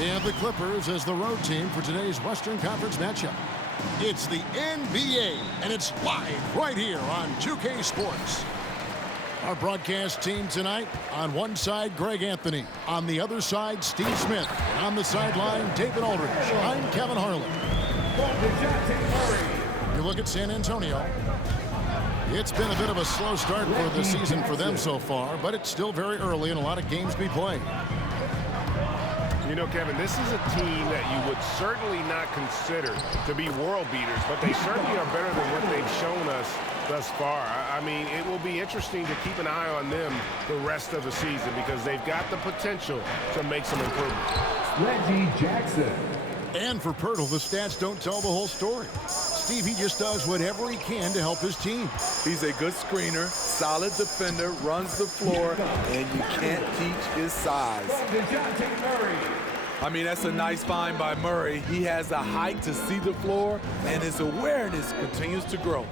We have the Clippers as the road team for today's Western Conference matchup. It's the NBA, and it's live right here on 2K Sports. Our broadcast team tonight, on one side, Greg Anthony. On the other side, Steve Smith. And on the sideline, David Aldridge. I'm Kevin Harlan. You look at San Antonio. It's been a bit of a slow start for the season for them so far, but it's still very early and a lot of games to be played. You know, Kevin, this is a team that you would certainly not consider to be world beaters, but they certainly are better than what they've shown us thus far. I mean, it will be interesting to keep an eye on them the rest of the season because they've got the potential to make some improvements. Reggie Jackson. And for Pirtle, the stats don't tell the whole story. Steve, he just does whatever he can to help his team. He's a good screener, solid defender, runs the floor, and you can't teach his size. I mean, that's a nice find by Murray. He has the height to see the floor, and his awareness continues to grow.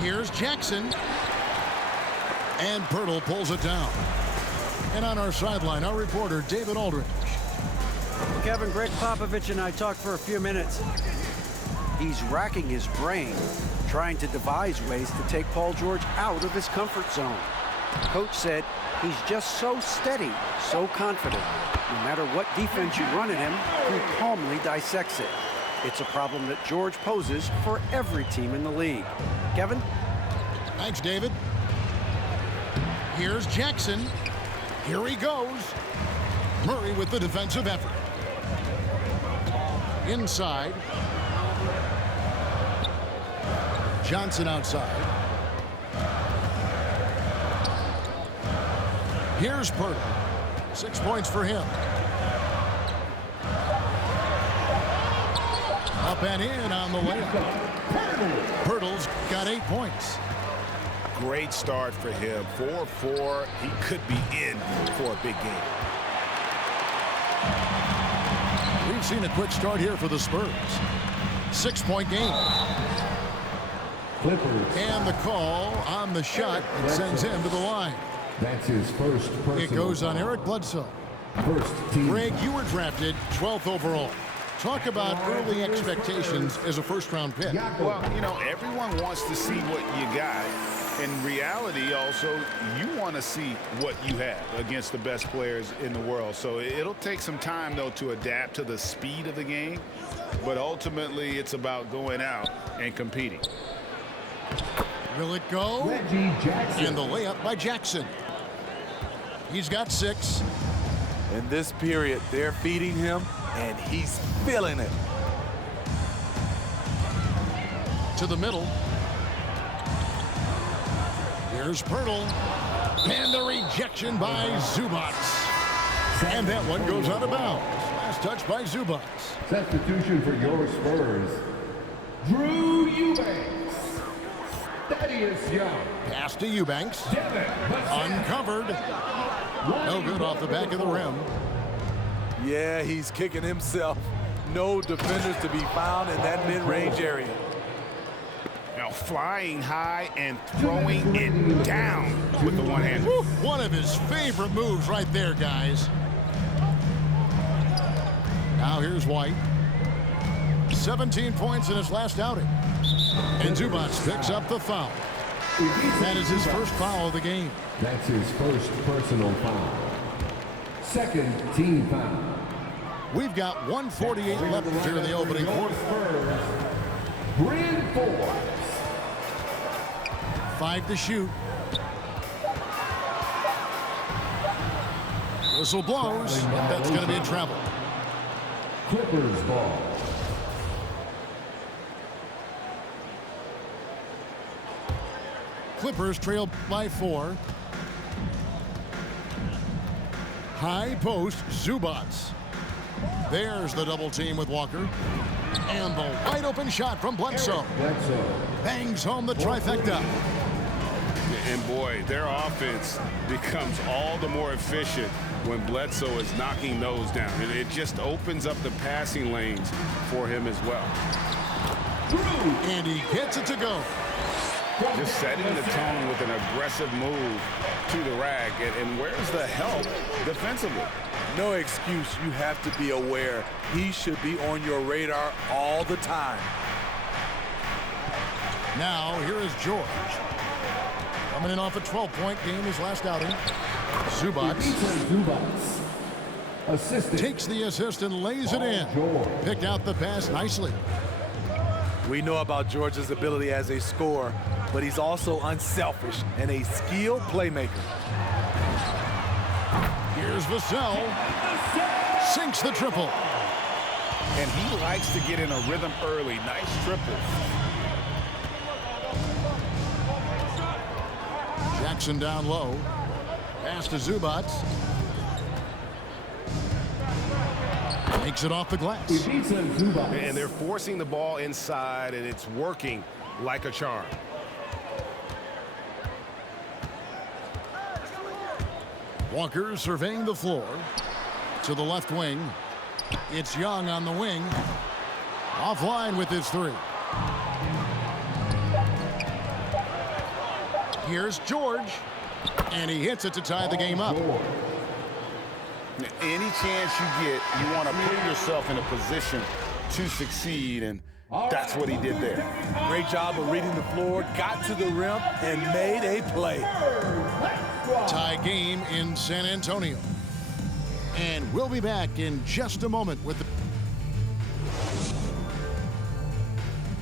Here's Jackson. And Pirtle pulls it down. And on our sideline, our reporter, David Aldridge. Well, Kevin, Greg Popovich and I talked for a few minutes. He's racking his brain, trying to devise ways to take Paul George out of his comfort zone. Coach said he's just so steady, so confident. No matter what defense you run at him, he calmly dissects it. It's a problem that George poses for every team in the league. Kevin? Thanks, David. Here's Jackson. Here he goes. Murray with the defensive effort. Inside. Johnson outside. Here's Pirtle. 6 points for him. Up and in on the layup. Pirtle's got 8 points. Great start for him. 4-4. He could be in for a big game. We've seen a quick start here for the Spurs. 6-point game. Clippers. And the call on the shot sends him to the line. That's his first personal. It goes on Eric Bledsoe. First team. Greg, you were drafted 12th overall. Talk about early expectations as a first-round pick. Well, you know, everyone wants to see what you got. In reality, also, you want to see what you have against the best players in the world. So it'll take some time, though, to adapt to the speed of the game. But ultimately, it's about going out and competing. Will it go? Reggie Jackson. And the layup by Jackson. He's got 6. In this period, they're feeding him, and he's feeling it. To the middle. Here's Pirtle. And the rejection by Zubats. And that one goes out of bounds. Last touch by Zubats. Substitution for your Spurs. Drew Eubanks. Thaddeus Young. Pass to Eubanks. Uncovered. No good off the back of the rim. Yeah, he's kicking himself. No defenders to be found in that mid-range area. Now flying high and throwing it down with the one hand. One of his favorite moves right there, guys. Now here's White. 17 points in his last outing. And Zubats picks up the foul. That is his first foul of the game. That's his first personal foul. Second team foul. We've got 1:48 left here in the opening quarter. Bryn Forbes. 5 to shoot. Whistle blows, and that's going to be a travel. Clippers ball. Clippers trail by 4. High post, Zubats. There's the double team with Walker. And the wide open shot from Bledsoe. Bangs home the trifecta. And boy, their offense becomes all the more efficient when Bledsoe is knocking those down. And it just opens up the passing lanes for him as well. And he gets it to go. Just setting the tone with an aggressive move to the rack. And where's the help defensively? No excuse. You have to be aware. He should be on your radar all the time. Now, here is George. Coming in off a 12-point game his last outing. Zubats takes the assist and lays it in. Picked out the pass nicely. We know about George's ability as a scorer, but he's also unselfish and a skilled playmaker. Here's Vassell. Sinks the triple. And he likes to get in a rhythm early. Nice triple. Jackson down low. Pass to Zubats. Makes it off the glass. And they're forcing the ball inside, and it's working like a charm. Walker surveying the floor. To the left wing. It's Young on the wing. Offline with his three. Here's George. And he hits it to tie the game up. Any chance you get, you want to put yourself in a position to succeed, and that's what he did there. Great job of reading the floor, got to the rim, and made a play. Tie game in San Antonio. And we'll be back in just a moment with the...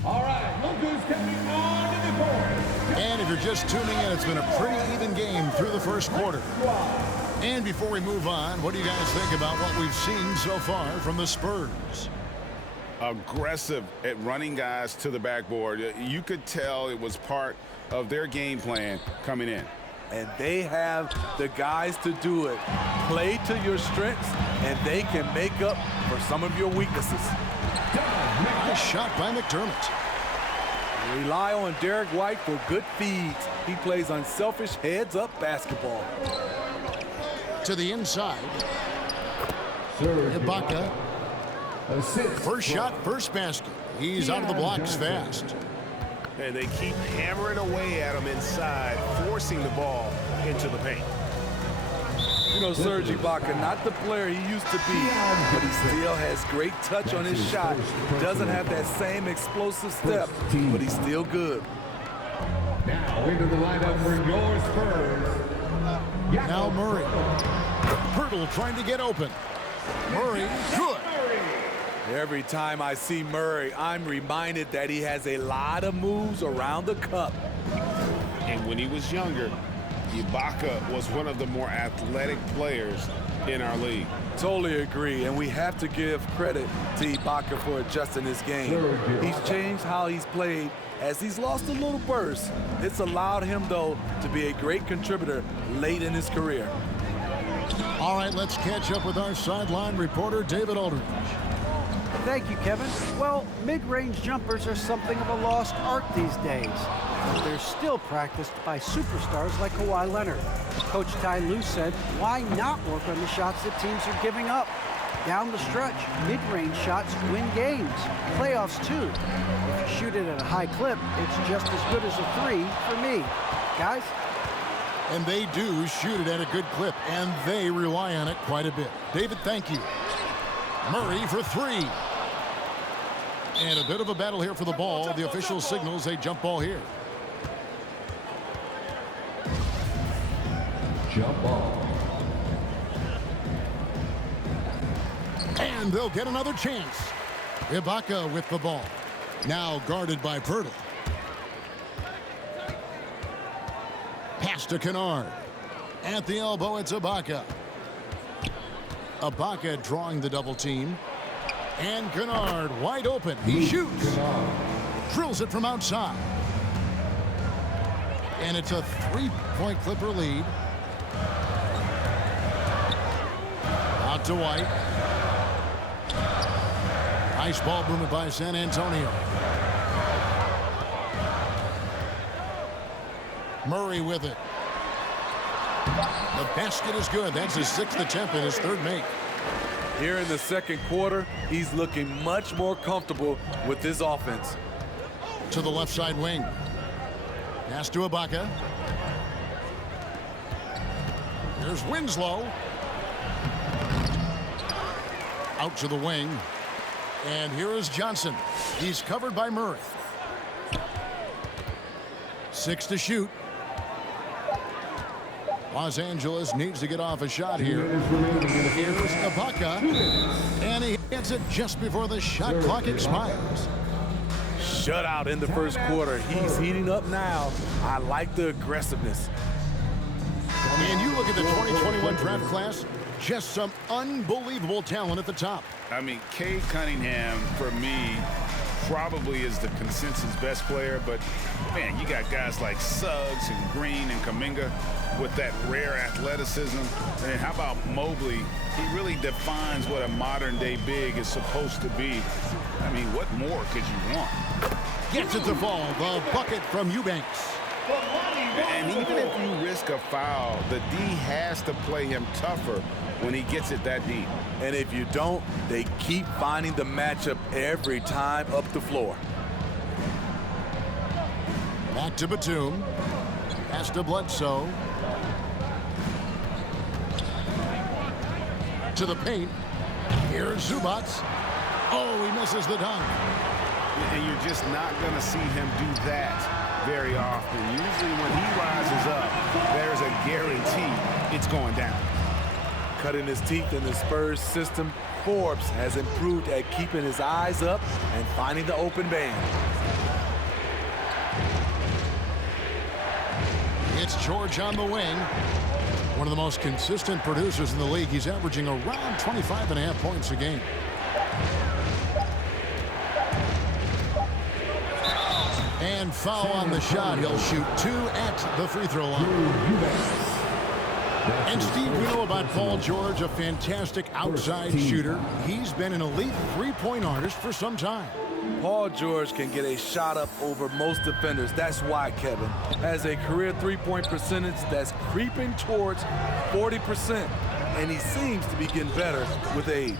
All right, look who's coming on to the court. And if you're just tuning in, it's been a pretty even game through the first quarter. And before we move on, what do you guys think about what we've seen so far from the Spurs? Aggressive at running guys to the backboard. You could tell it was part of their game plan coming in. And they have the guys to do it. Play to your strengths, and they can make up for some of your weaknesses. Nice shot by McDermott. Rely on Derek White for good feeds. He plays unselfish heads-up basketball. To the inside. Ibaka. First shot, first basket. He's out of the blocks fast. And they keep hammering away at him inside, forcing the ball into the paint. You know, Serge Ibaka, not the player he used to be, but he still has great touch on his shot. Doesn't have that same explosive step, but he's still good. Now into the lineup for your Spurs. Now Murray. Pirtle trying to get open. Murray, good. Every time I see Murray, I'm reminded that he has a lot of moves around the cup. And when he was younger, Ibaka was one of the more athletic players in our league. Totally agree, and we have to give credit to Ibaka for adjusting his game. He's changed how he's played as he's lost a little burst. It's allowed him, though, to be a great contributor late in his career. All right, let's catch up with our sideline reporter, David Aldridge. Thank you, Kevin. Well, mid-range jumpers are something of a lost art these days, but they're still practiced by superstars like Kawhi Leonard. Coach Ty Lue said, why not work on the shots that teams are giving up? Down the stretch, mid-range shots win games, playoffs too. If you shoot it at a high clip, it's just as good as a three for me. Guys? And they do shoot it at a good clip, and they rely on it quite a bit. David, thank you. Murray for three. And a bit of a battle here for the ball. The official signals a jump ball here. Jump ball. And they'll get another chance. Ibaka with the ball. Now guarded by Pirtle. Pass to Kennard. At the elbow, it's Ibaka. Ibaka drawing the double team. And Kennard wide open. He shoots. Drills it from outside. And it's a three-point Clipper lead. Out to White. Nice ball movement by San Antonio. Murray with it. The basket is good. That's his sixth attempt and his third make. Here in the second quarter, he's looking much more comfortable with his offense. To the left side wing. Pass to Ibaka. Here's Winslow. Out to the wing. And here is Johnson. He's covered by Murray. 6 to shoot. Los Angeles needs to get off a shot here. Here's Ibaka. And he hits it just before the shot clock expires. Shutout in the first quarter. He's heating up now. I like the aggressiveness. And you look at the 2021 draft class, just some unbelievable talent at the top. I mean, Cade Cunningham, for me, probably is the consensus best player. But, man, you got guys like Suggs and Green and Kuminga with that rare athleticism. And how about Mobley? He really defines what a modern-day big is supposed to be. I mean, what more could you want? Gets it to fall. The bucket from Eubanks. And even if you risk a foul, the D has to play him tougher when he gets it that deep. And if you don't, they keep finding the matchup every time up the floor. Back to Batum. Pass to Bledsoe. To the paint. Here's Zubac. Oh, he misses the dunk. And you're just not going to see him do that very often. Usually when he rises up, there's a guarantee it's going down. Cutting his teeth in the Spurs system, Forbes has improved at keeping his eyes up and finding the open band. It's George on the wing. One of the most consistent producers in the league. He's averaging around 25.5 points a game. And foul on the shot. He'll shoot 2 at the free throw line. And Steve, we know about Paul George, a fantastic outside shooter. He's been an elite three-point artist for some time. Paul George can get a shot up over most defenders. That's why Kevin has a career three-point percentage that's creeping towards 40%, and he seems to be getting better with age.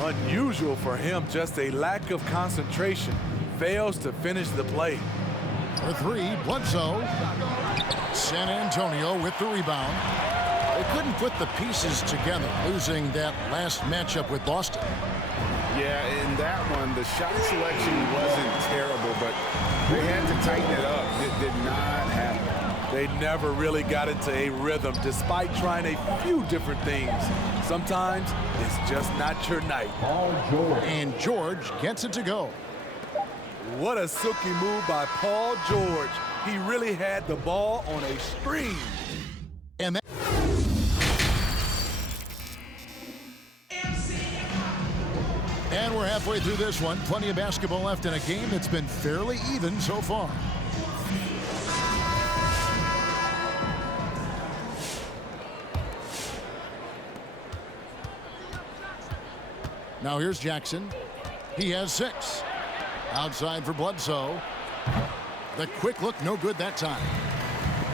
Unusual for him, just a lack of concentration. Fails to finish the play. For 3, Bledsoe. San Antonio with the rebound. They couldn't put the pieces together, losing that last matchup with Boston. Yeah, in that one, the shot selection wasn't terrible, but they had to tighten it up. It did not happen. They never really got into a rhythm, despite trying a few different things. Sometimes it's just not your night. And George gets it to go. What a silky move by Paul George. He really had the ball on a string. And we're halfway through this one. Plenty of basketball left in a game that's been fairly even so far. Now here's Jackson. He has 6. Outside for Bledsoe. The quick look, no good that time.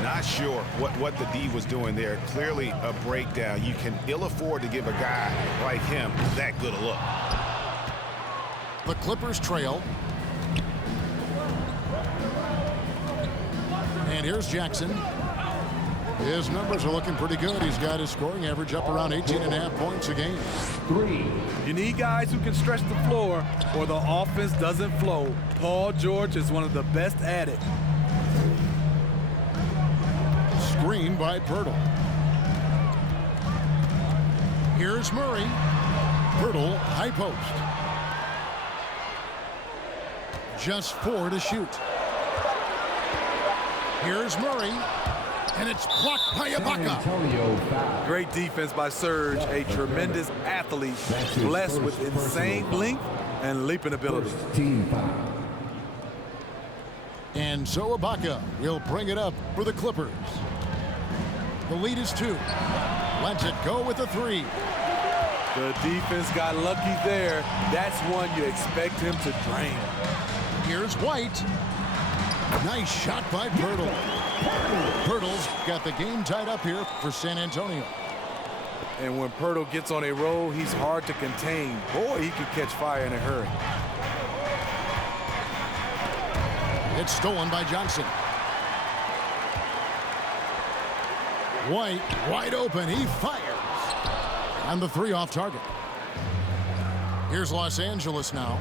Not sure what the D was doing there. Clearly a breakdown. You can ill afford to give a guy like him that good a look. The Clippers trail. And here's Jackson. His numbers are looking pretty good. He's got his scoring average up around 18.5 points a game. 3. You need guys who can stretch the floor or the offense doesn't flow. Paul George is one of the best at it. Screen by Pirtle. Here's Murray. Pirtle, high post. Just 4 to shoot. Here's Murray. And it's blocked by Ibaka. Great defense by Serge, a tremendous athlete, blessed with insane length and leaping ability. And so Ibaka will bring it up for the Clippers. The lead is 2. Lets it go with a 3. The defense got lucky there. That's one you expect him to drain. Here's White. Nice shot by Pirtle. Pirtle's got the game tied up here for San Antonio. And when Pirtle gets on a roll, he's hard to contain. Boy, he can catch fire in a hurry. It's stolen by Johnson. White wide open. He fires. And the 3 off target. Here's Los Angeles now.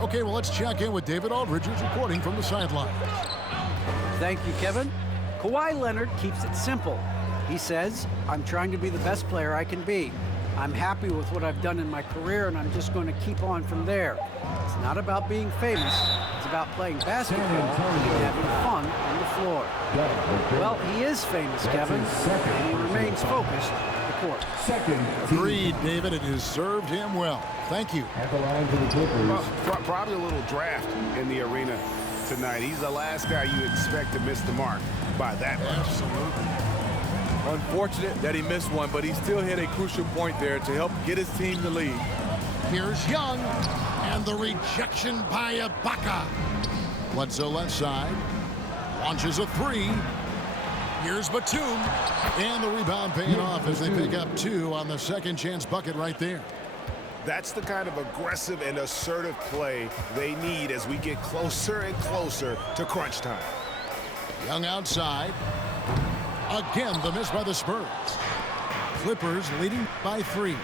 Okay, well, let's check in with David Aldridge, who's reporting from the sideline. Thank you, Kevin. Kawhi Leonard keeps it simple. He says, I'm trying to be the best player I can be. I'm happy with what I've done in my career, and I'm just going to keep on from there. It's not about being famous. It's about playing basketball and having fun on the floor. Well, he is famous, Kevin, and he remains focused on the court. Agreed, David. It has served him well. Thank you. At the line for the Clippers. Well, probably a little draft in the arena tonight. He's the last guy you expect to miss the mark by that much. Absolutely. Unfortunate that he missed one, but he still hit a crucial point there to help get his team the lead. Here's Young, and the rejection by Ibaka. Bledsoe left side, launches a three. Here's Batum, and the rebound paying off as they pick up 2 on the second chance bucket right there. That's the kind of aggressive and assertive play they need as we get closer and closer to crunch time. Young outside. Again, the miss by the Spurs. Clippers leading by 3.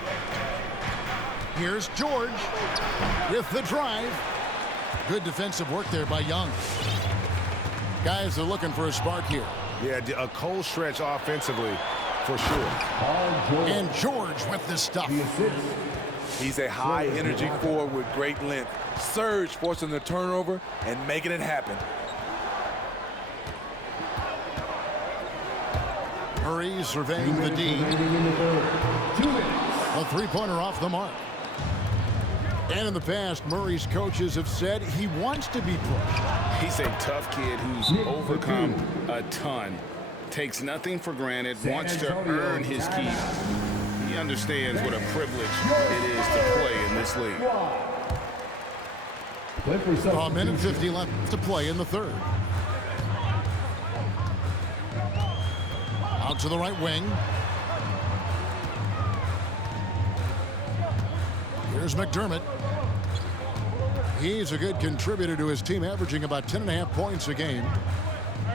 Here's George with the drive. Good defensive work there by Young. Guys are looking for a spark here. Yeah, a cold stretch offensively for sure. And George with the stuff. He's a high-energy forward with great length. Surge forcing the turnover and making it happen. Murray surveying the D. A three-pointer off the mark. And in the past, Murray's coaches have said he wants to be pushed. He's a tough kid who's overcome a ton. Takes nothing for granted, wants to earn his keep. He understands what a privilege it is to play in this league. A minute 50 left to play in the third. Out to the right wing. Here's McDermott. He's a good contributor to his team, averaging about 10.5 points a game.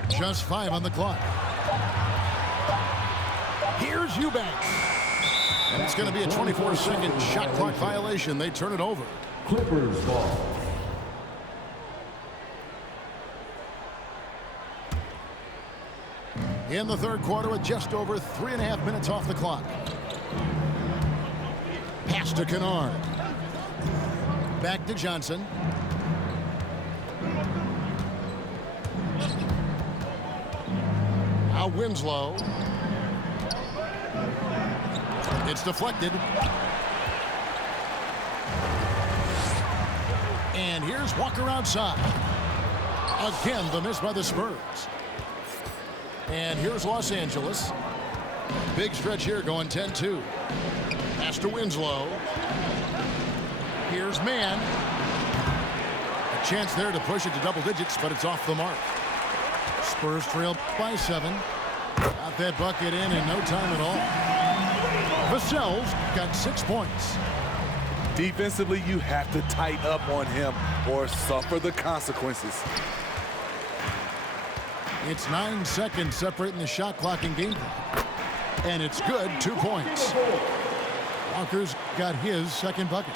Just 5 on the clock. Here's Eubanks. And it's going to be a 24-second shot clock violation. They turn it over. Clippers ball. In the third quarter with just over 3.5 minutes off the clock. Pass to Kennard. Back to Johnson. Now Winslow. It's deflected. And here's Walker outside. Again, the miss by the Spurs. And here's Los Angeles. Big stretch here going 10-2. Pass to Winslow. Here's Mann. A chance there to push it to double digits, but it's off the mark. Spurs trail by 7. Got that bucket in no time at all. Vassell's got 6 points. Defensively, you have to tighten up on him or suffer the consequences. It's 9 seconds separating the shot clock and game clock. And it's good, 2 points. Walker's got his second bucket.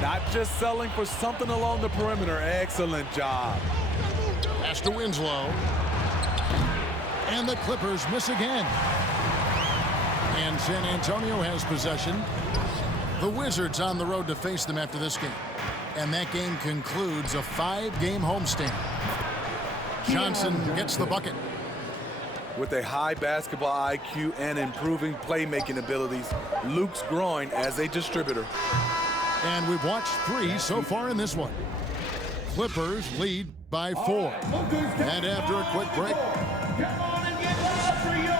Not just selling for something along the perimeter. Excellent job. Pass to Winslow. And the Clippers miss again. And San Antonio has possession. The Wizards on the road to face them after this game. And that game concludes a 5-game homestand. Johnson gets the bucket. With a high basketball IQ and improving playmaking abilities, Luke's growing as a distributor. And we've watched 3 so far in this one. Clippers lead by 4. And after a quick break, Come on and get loud for your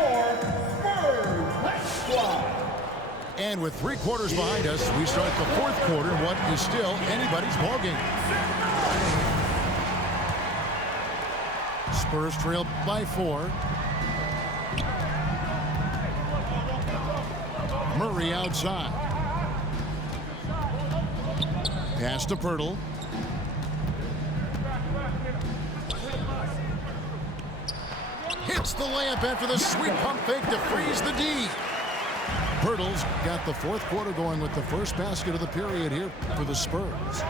Spurs. Let's fly. And with 3 quarters behind us, we start the fourth quarter in what is still anybody's ballgame. Spurs trail by 4. Murray outside. Pass to Pirtle. Hits the layup after the sweet pump fake to freeze the D. Pirtle's got the fourth quarter going with the first basket of the period here for the Spurs.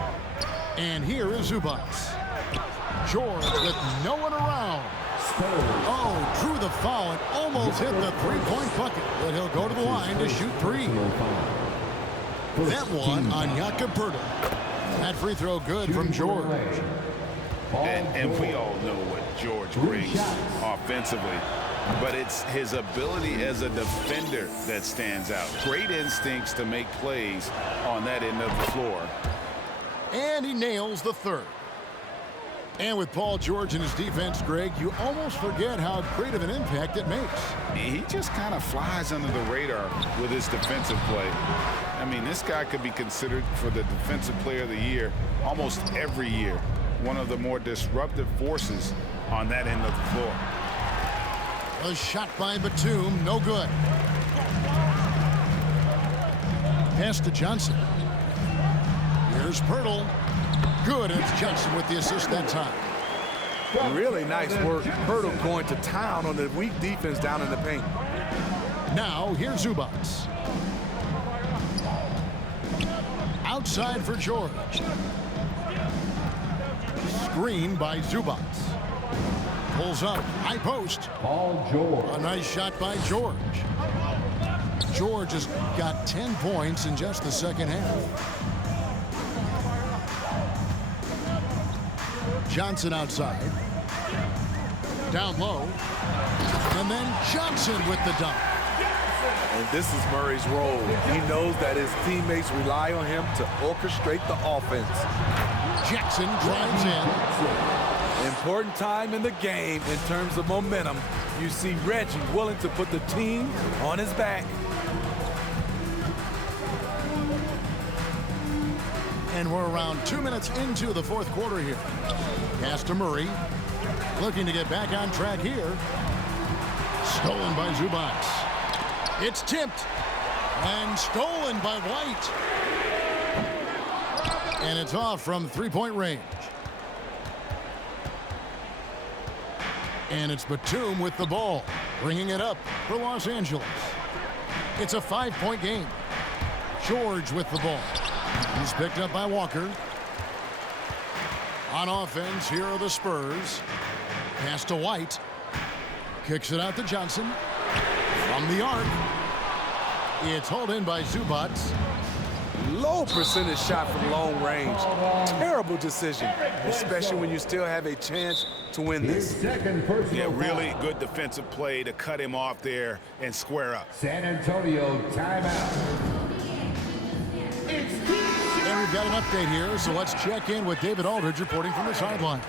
And here is Zubats. George with no one around. Oh, drew the foul and almost hit the three-point bucket. But he'll go to the line to shoot three. That one on Jakob Pirtle. That free throw good from George. And we all know what George brings offensively. But it's his ability as a defender that stands out. Great instincts to make plays on that end of the floor. And he nails the third. And with Paul George and his defense, Greg, you almost forget how great of an impact it makes. He just kind of flies under the radar with his defensive play. I mean, this guy could be considered for the Defensive Player of the Year almost every year. One of the more disruptive forces on that end of the floor. A shot by Batum, no good. Pass to Johnson. Here's Pirtle. Good, and it's Johnson with the assist that time. Really nice work. Pirtle going to town on the weak defense down in the paint. Now, here's Zubats. Outside for George. Screen by Zubats. Pulls up, high post. Paul George. A nice shot by George. George has got 10 points in just the second half. Johnson outside. Down low. And then Johnson with the dunk. And this is Murray's role. He knows that his teammates rely on him to orchestrate the offense. Jackson drives in. Important time in the game in terms of momentum. You see Reggie willing to put the team on his back. And we're around 2 minutes into the fourth quarter here. Pass to Murray. Looking to get back on track here. Stolen by Zubats. It's tipped. And stolen by White. And it's off from three-point range. And it's Batum with the ball, bringing it up for Los Angeles. It's a 5-point game. George with the ball. He's picked up by Walker. On offense, here are the Spurs. Pass to White. Kicks it out to Johnson. From the arc. It's hauled in by Zubats. Low percentage shot from long range. Terrible decision, especially when you still have a chance to win this. Yeah, really good defensive play to cut him off there and square up. San Antonio timeout. And we've got an update here, so let's check in with David Aldridge reporting from the sideline.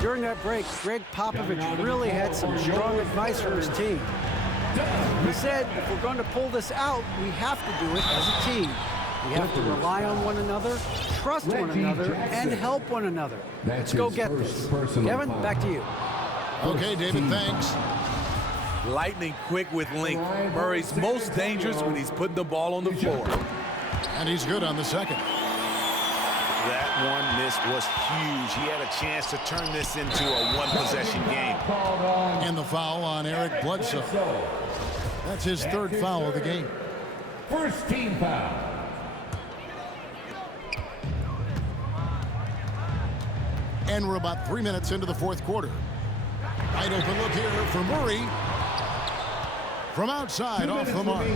During that break, Greg Popovich really had some strong advice for his team. He said, if we're going to pull this out, we have to do it as a team. We have to rely on one another, trust one another, and help one another. Let's go get this. Kevin, back to you. Okay, David, thanks. Lightning quick with length. Murray's most dangerous when he's putting the ball on the floor. And he's good on the second. That one miss was huge. He had a chance to turn this into a one-possession game. And the foul on Eric Bledsoe. That's his third foul of the game. First team foul. And we're about 3 minutes into the fourth quarter. Wide open look here for Murray. From outside, off the mark.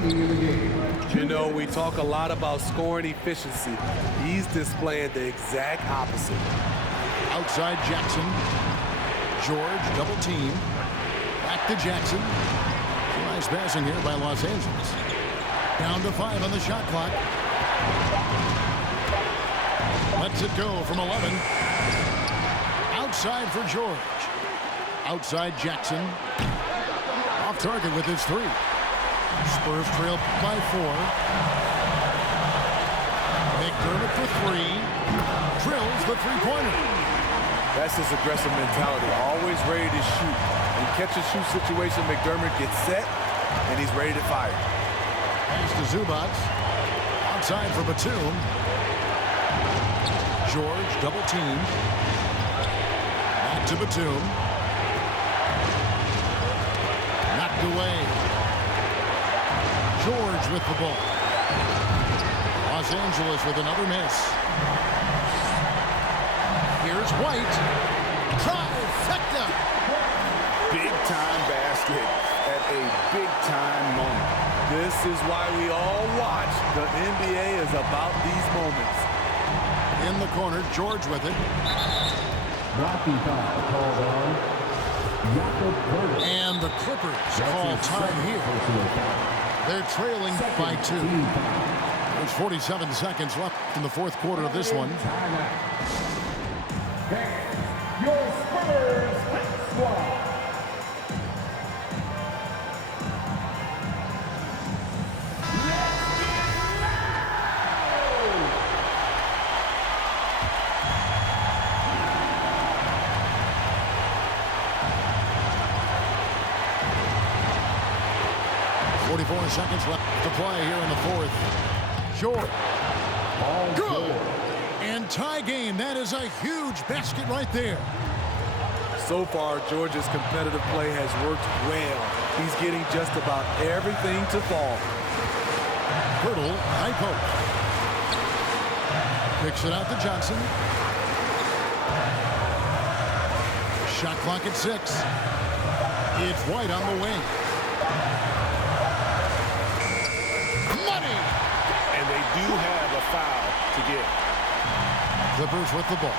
You know, we talk a lot about scoring efficiency. He's displaying the exact opposite. Outside Jackson. George, double team. Back to Jackson. Nice passing here by Los Angeles. Down to 5 on the shot clock. Lets it go from 11. Outside for George. Outside Jackson. Off target with his 3. Spurs trail by 4. McDermott for 3. Drills the three-pointer. That's his aggressive mentality. Always ready to shoot. In catch-and-shoot situation, McDermott gets set, and he's ready to fire. Pass to Zubats. Outside for Batum. George double teamed. Back to Batum. Knocked away. George with the ball. Los Angeles with another miss. Here's White. Trifecta. Big-time basket at a big-time moment. This is why we all watch. The NBA is about these moments. In the corner, George with it. Blocking foul called on Jakob Poeltl. And the Clippers call time here. Personal foul. They're trailing by 2. Team foul. There's 47 seconds left in the fourth quarter of this one. Timeout. Your Spurs squad. Seconds left to play here in the fourth. George. Good. And tie game. That is a huge basket right there. So far, Georgia's competitive play has worked well. He's getting just about everything to fall. Hurdle, high post. Kicks it out to Johnson. Shot clock at 6. It's White on the wing. Do have a foul to get. Clippers with the ball.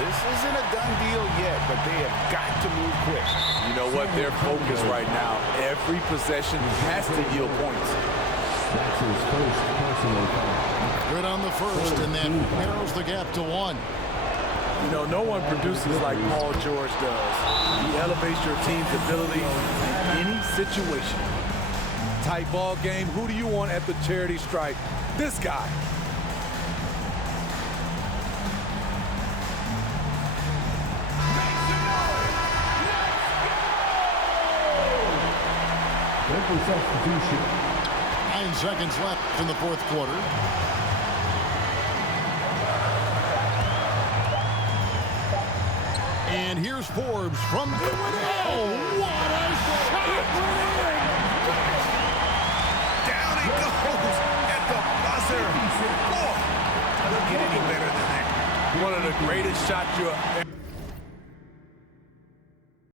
This isn't a done deal yet, but they have got to move quick. You know what? Their focus right now, every possession has to yield points. That's his first personal foul. Good on the first, and then narrows the gap to 1. You know, no one produces like Paul George does. He elevates your team's ability in any situation. Tight ball game. Who do you want at the charity stripe? This guy. For substitution. 9 seconds left in the fourth quarter. And here's Forbes from the window. Oh, what a shot! Down he goes at the buzzer. Boy, I don't get any better than that. One of the greatest shots you